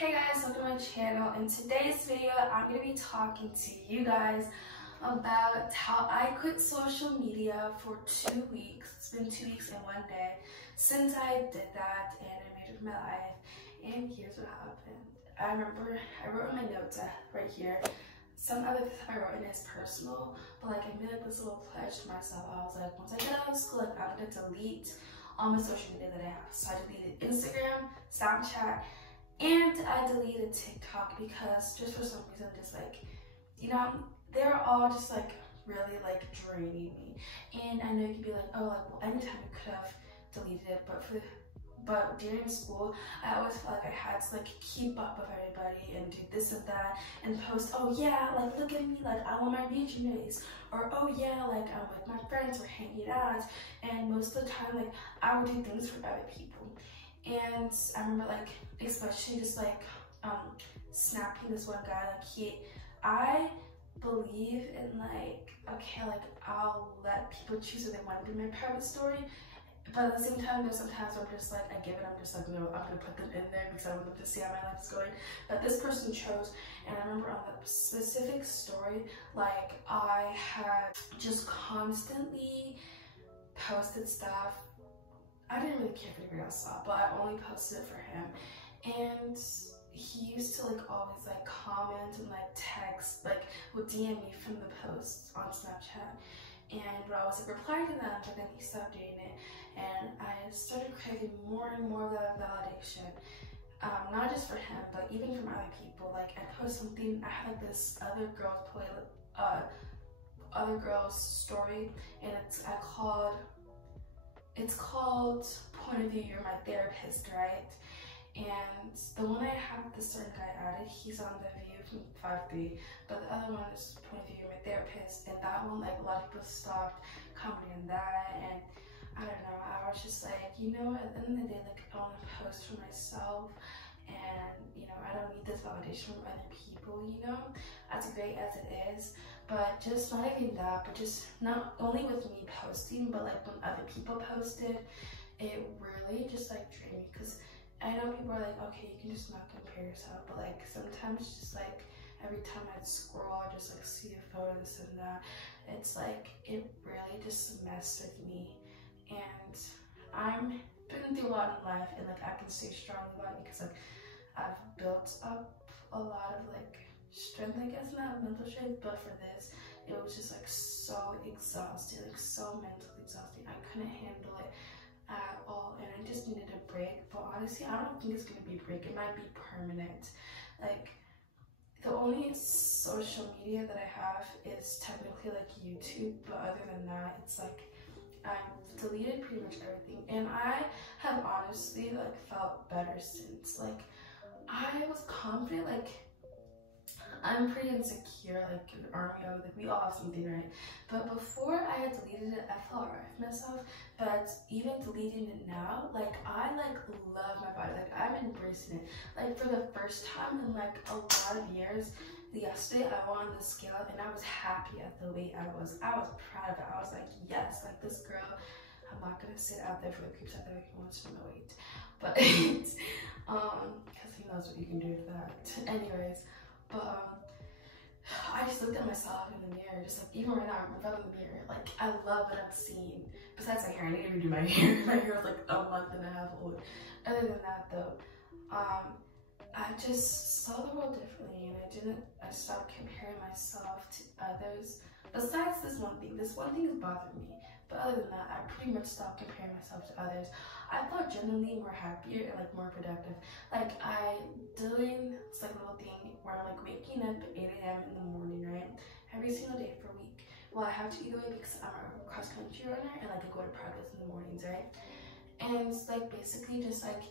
Hey guys, welcome to my channel. In today's video, I'm going to be talking to you guys about how I quit social media for 2 weeks. It's been 2 weeks and 1 day since I did that and I made it with my life. And here's what happened. I remember I wrote in my notes right here. Some other stuff I wrote in is personal, but like I made like this little pledge to myself. I was like, once I get out of school, like I'm going to delete all my social media that I have. So I deleted Instagram, Snapchat, and I deleted TikTok because just for some reason, just like, you know, they're all just like really like draining me. And I know you could be like, oh, like, well, anytime you could have deleted it, but during school, I always felt like I had to like keep up with everybody and do this and that and post, oh yeah, like look at me, like I'm on my beach days, or oh yeah, like I'm with my friends, we're hanging out. And most of the time, like I would do things for other people. And I remember like, especially just like snapping this one guy, like I believe in like, okay, like I'll let people choose if they want to be my private story. But at the same time, there's sometimes where I'm just like, I give it, I'm just like, no, I'm gonna put them in there because I want them to see how my life is going. But this person chose, and I remember on that specific story, like I had just constantly posted stuff. I didn't really care if anybody else saw it, but I only posted it for him. And he used to like always like comment and like text, like would DM me from the posts on Snapchat. And I was like replying to them, but then he stopped doing it. And I started craving more and more of that validation. Not just for him, but even from other people. Like I post something, I had like this other girl's story, and it's called Point of View, You're My Therapist, right? And the one I have this certain guy added, he's on The View from 5'3", but the other one is Point of View, You're My Therapist, and that one, like a lot of people stopped commenting on that, and I don't know, I was just like, you know, at the end of the day, like I want to post for myself, and you know, I don't need this validation from other people, you know, as great as it is. But just not even that, but just not only with me posting, but like when other people posted, it really just like drained me. Because I know people are like, okay, you can just not compare yourself, but like sometimes just like every time I scroll, I just like see a photo, this and that. It's like, it really just messed with me. And I'm been through a lot in life, and like I can stay strong about it because like I've built up a lot of like strength, I guess, not mental strength, but for this, it was just like so exhausting, like so mentally exhausting. I couldn't handle it at all, and I just needed a break. But honestly, I don't think it's gonna be a break, it might be permanent. Like the only social media that I have is technically like YouTube, but other than that, it's like I've deleted pretty much everything, and I have honestly like felt better since. Like I was confident, like I'm pretty insecure, like in the army, I was like, we all have something, right? But before I had deleted it, I felt alright with myself. But even deleting it now, like I like love my body, like I'm embracing it. Like for the first time in like a lot of years, yesterday I went on the scale and I was happy at the weight I was proud of it. I was like, yes, like this girl, I'm not gonna sit out there for the creeps out there who wants to know weight. But because he knows what you can do with that. Anyways. But I just looked at myself in the mirror, just like even right now, I'm in front of the mirror. Like I love what I'm seeing. Besides my hair, I need to redo my hair. My hair was like a month and a half old. Other than that, though, I just saw the world differently, and I stopped comparing myself to others. Besides this one thing is bothering me. But other than that, I pretty much stopped comparing myself to others. I felt genuinely more happier and like more productive. Like doing this like little thing where I'm like waking up at 8 AM in the morning, right? Every single day for a week. Well, I have to either way because I'm a cross country runner and like I go to practice in the mornings, right? And it's like basically just like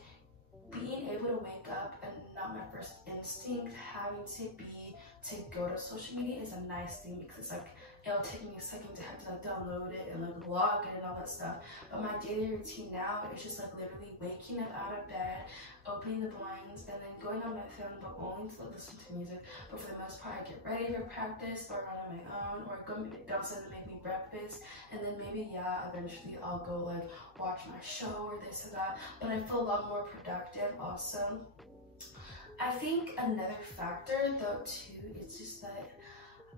being able to wake up and not my first instinct having to go to social media is a nice thing, because it's like it'll take me a second to have to like download it and like log in and all that stuff. But my daily routine now is just like literally waking up out of bed, opening the blinds, and then going on my phone, but only to like listen to music. But for the most part, I get ready for practice or run on my own, or go downstairs and make me breakfast, and then maybe eventually I'll go like watch my show or this or that. But I feel a lot more productive also. I I think another factor though too, it's just that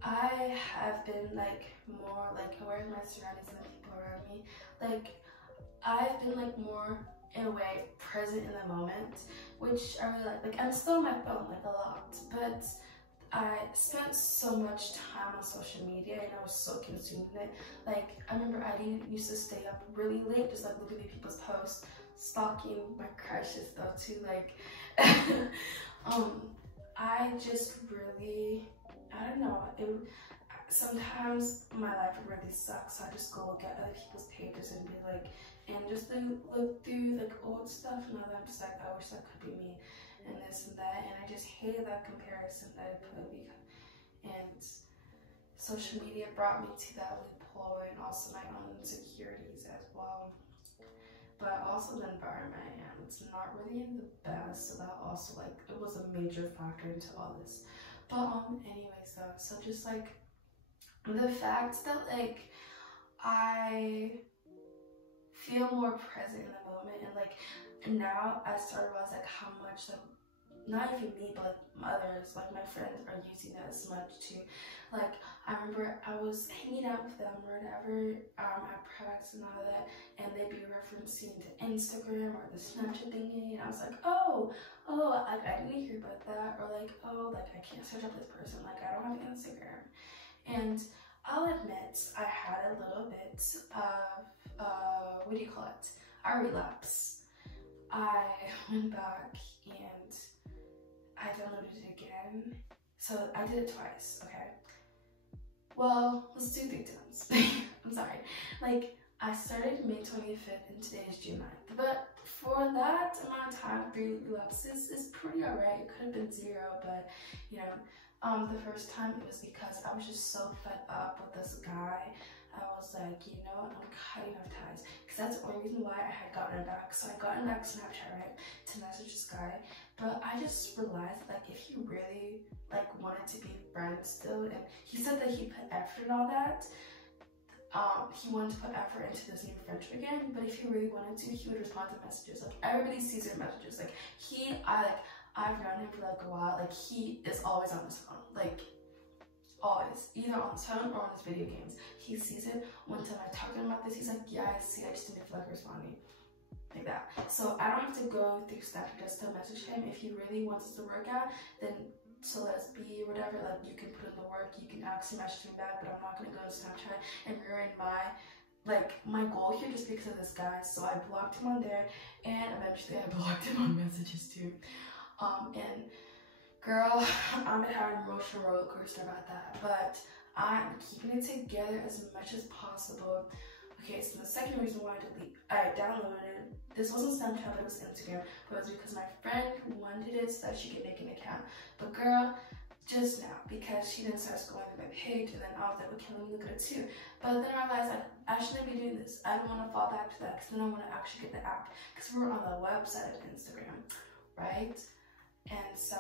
I have been like more like aware of my surroundings and the people around me. Like I've been like more in a way present in the moment, which I really like. Like I'm still on my phone like a lot, but I spent so much time on social media and I was so consumed in it. Like I remember I used to stay up really late just like looking at people's posts, stalking my crushes though too. Like I just really, I don't know, sometimes my life really sucks, so I just go look at other people's pages and be like, and just look through like old stuff, and all that. I'm just like, I wish that could be me, and this and that, and I just hated that comparison that I put in, and social media brought me to that loophole, and also my own insecurities as well. But also the environment I am, it's not really the best, so that also like, it was a major factor into all this. But anyways though, so just like the fact that like I feel more present in the moment, and like now I started to realize like how much like, not even me but like others, like my friends are using it as much too. Like I remember I was hanging out with them or whatever at practice and all that, and they'd be referencing to Instagram or the Snapchat thingy, and I was like, oh, like I didn't hear about that, or like, oh, like I can't search up this person, like I don't have Instagram. And I'll admit I had a little bit of what do you call it? A relapse. I went back and I downloaded it again. So I did it twice, okay? Well, let's do 3 times. I'm sorry. Like, I started May 25th and today is June 9th. But for that amount of time, 3 relapses is pretty alright. It could have been 0, but you know, the first time it was because I was just so fed up with this guy. I was like, you know, I'm cutting off ties, because that's the only reason why I had gotten it back. So I got it back Snapchat, right, to message this guy. But I just realized like if he really like wanted to be friends still, and he said that he put effort in all that, he wanted to put effort into this new friendship again. But if he really wanted to, he would respond to messages. Like everybody sees their messages. Like I've known him for like a while. Like he is always on his phone. Like always, either on his phone or on his video games. He sees it. One time I talked to him about this, he's like, yeah, I see, I just didn't feel like responding. Like that. So I don't have to go through Snapchat just to message him. If he really wants us to work out, then so let's be whatever. Like you can put in the work, you can actually message him back, but I'm not gonna go to Snapchat and ruin my goal here just because of this guy. So I blocked him on there, and eventually I blocked him on messages too. And girl, I'm gonna have an emotional roller coaster about that, but I'm keeping it together as much as possible. Okay, so the second reason why I downloaded, this wasn't Snapchat, but it was Instagram, but it was because my friend wanted it so that she could make an account. But girl, just now, because she then starts going to my page, and then I was like, okay, let me look at it too. But then I realized like, I shouldn't be doing this. I don't want to fall back to that, because then I want to actually get the app, because we're on the website of Instagram, right? And so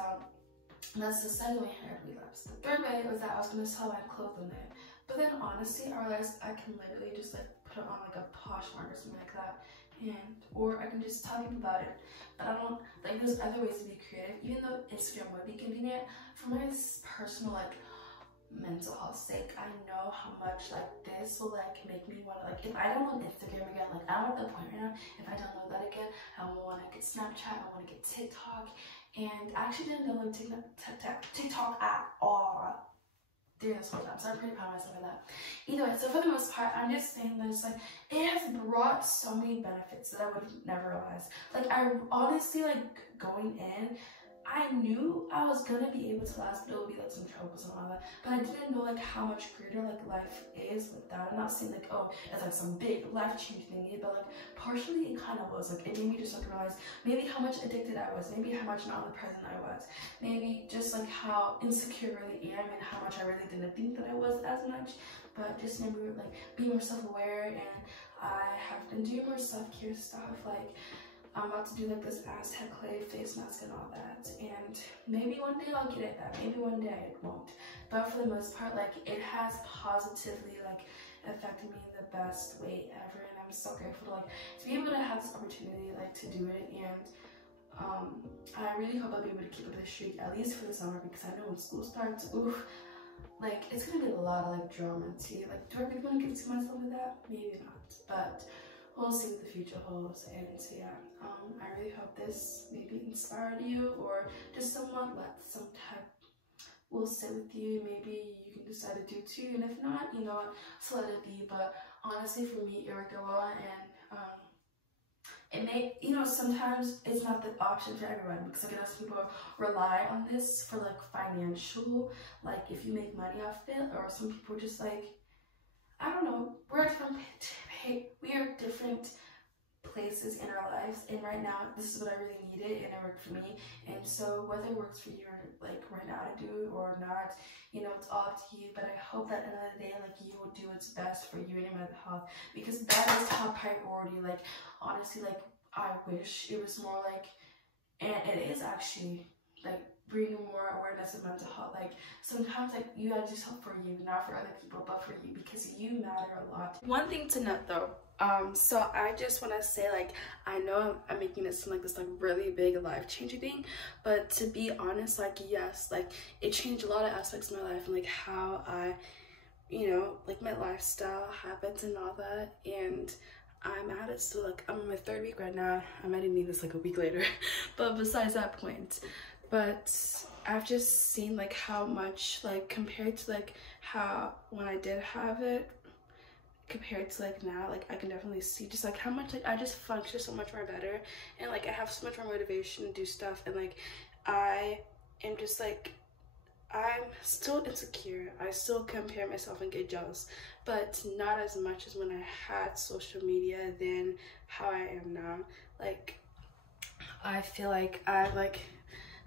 that's the second way I had relapse. The third way was that I was going to sell my clothes on there. But then honestly, I realized I can literally just like put it on like a Poshmark or something like that. Or I can just tell people about it. But I don't, like there's other ways to be creative. Even though Instagram would be convenient, for my personal like mental health sake, I know how much like this will like make me want to, like if I download Instagram again, like I'm at the point right now, if I download that again, I want to get Snapchat, I want to get TikTok. And I actually didn't download TikTok at all during this whole time, so I'm pretty proud of myself for that. Either way, so for the most part, I'm just saying that it's like, it has brought so many benefits that I would have never realized. Like, I honestly, like, going in, I knew I was gonna be able to last, but it would be like some troubles and all that. But I didn't know like how much greater like life is with that. I'm not saying like, oh, it's like some big life-changing thingy, but like partially it kind of was. Like it made me just like realize maybe how much addicted I was, maybe how much not in the present I was, maybe just like how insecure I really am and how much I really didn't think that I was as much. But just maybe like be more self-aware, and I have been doing more self-care stuff. Like I'm about to do like this Aztec clay face mask and all that, and maybe one day I'll get it back, maybe one day it won't. But for the most part, like it has positively like affected me in the best way ever, and I'm so grateful to like to be able to have this opportunity like to do it. And I really hope I'll be able to keep up this streak at least for the summer, because I know when school starts, oof, like it's gonna be a lot of like drama too. Like, do I really want to get into myself with that? Maybe not, but we'll see what the future holds. And so yeah, I really hope this maybe inspired you, or just somewhat let some type will sit with you. Maybe you can decide to do too, and if not, you know what, so let it be. But honestly, for me, it worked a lot, and it may, you know, sometimes it's not the option for everyone, because like those people rely on this for like financial, like if you make money off it, or some people just like, I don't know, we're at different places in our lives, and right now this is what I really needed, and it worked for me. And so whether it works for you or like right now to do it or not, you know, it's all up to you. But I hope that at the end of the day, like, you will do what's best for you and your mental health, because that is top priority. Like, honestly, like, I wish it was more like, and it is actually like bringing more awareness of mental health. Like, sometimes like you gotta do something for you, not for other people, but for you, because you matter a lot. One thing to note though, so I just want to say, like, I know I'm making this like this like really big life-changing thing, but to be honest, like, yes, like it changed a lot of aspects of my life, and like how I, you know, like my lifestyle habits and all that. And I'm at it still, like I'm in my 3rd week right now. I might need this like a week later, but besides that point, but I've just seen like how much, like, compared to like how when I did have it compared to like now, like I can definitely see just like how much like I just function so much more better, and like I have so much more motivation to do stuff. And like I am just like, I'm still insecure, I still compare myself and get jealous, but not as much as when I had social media than how I am now. Like, I feel like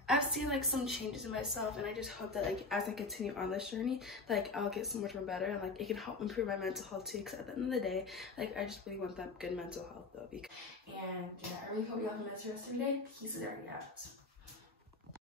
I've seen like some changes in myself, and I just hope that like as I continue on this journey, like I'll get so much more better, and like it can help improve my mental health too, because at the end of the day, like I just really want that good mental health though. And yeah, I really hope you have a nice rest of your day. Peace is already out.